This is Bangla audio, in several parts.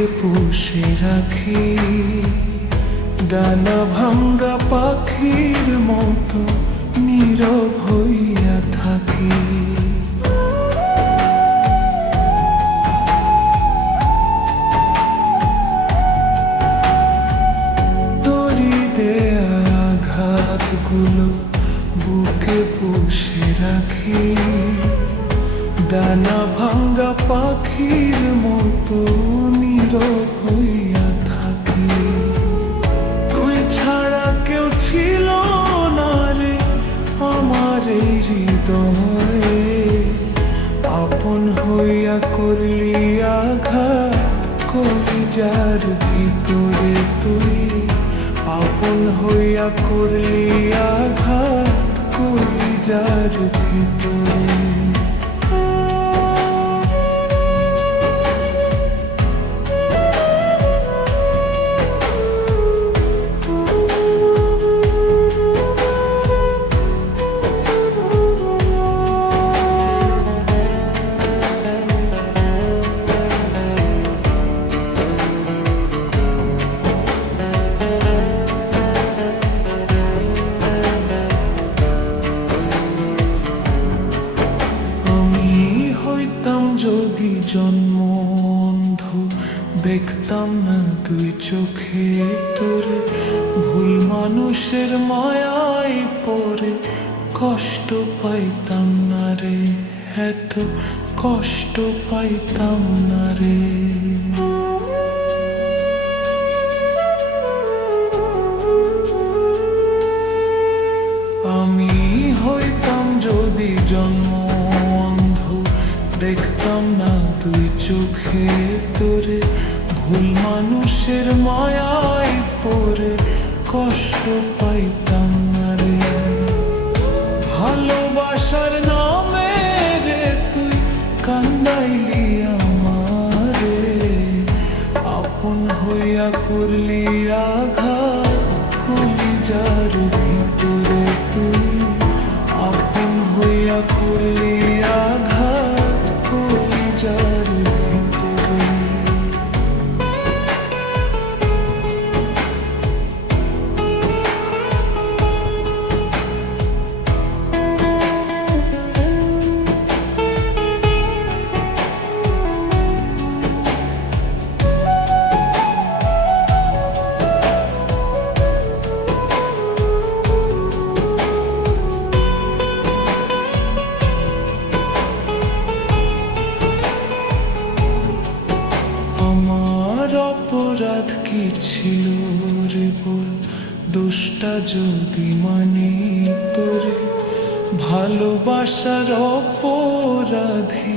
বুকে পুষে রাখি, ডানা ভাঙ্গা পাখির মতো নীরব হইয়া থাকি। তরি দেয়া আঘাতগুলো বুকে পুষে রাখি, ডানা ভাঙ্গা পাখির মতো নীরব হইয়া থাকি। তুই ছাড়া কেউ ছিল না রে আমার এই হৃদয়ে, আপন হইয়া করলি আঘাত কলিজার ভিতরে। তুই আপন হইয়া করলি আঘাত কলিজার ভিতরে। যদি জন্ম অন্ধ দেখতাম না তুই চোখে তোরে, ভুল মানুষের মায়ায় পড়ে কষ্ট পাইতাম না রে, এত কষ্ট পাইতাম না রে। আমি হইতাম যদি জন্ম অন্ধ দেখতাম না তুই চোখে তোরে, ভুল মানুষের মায়ায় পড়ে কষ্ট পাইতাম না রে। ভালোবাসার নামে রে তুই কান্দাইলি আমারে, আপন হইয়া করলি আঘাত কলিজার ভিতরে। তুই আপন হইয়া করলি আঘাত কলিজার ভিতরে। আমার অপরাধ কি ছিল রে বল, দোষটা যদি মানি তোরে, ভালোবাসার অপরাধী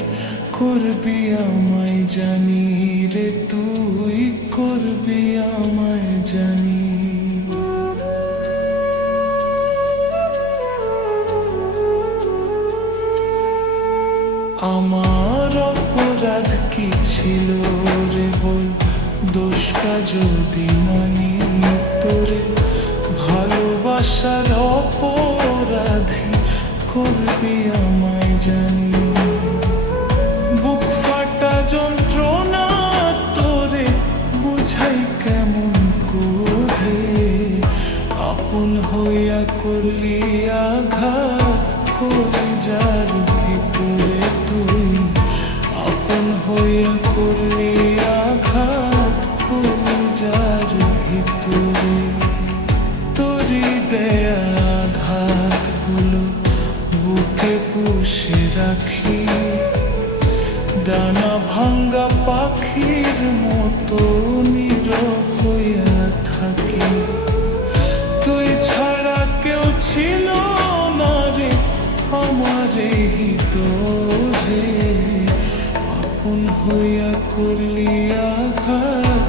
করবি আমায় জানি রে, তুই করবি আমায় জানি। আমার অপরাধ কি ছিল রে বল, দোষটা যদি মানি তোরে, ভালোবাসার অপরাধী করবি আমায় জানি। বুক ফাটা যন্ত্রণা তোরে বুঝাই কেমন করে, আপন হইয়া করলি আঘাত কলিজার ভিতরে। তুই আপন হইয়া করলি আঘাত কলিজার ভিতরে। তরি দেয়া আঘাতগুলো বুকে পুষে রাখি, ডানা ভাঙ্গা পাখির মতো নীরব হইয়া থাকি। তুই ছাড়া কেউ ছিল না রে আমার হৃদয়ে, আপন হইয়া করলি আঘাত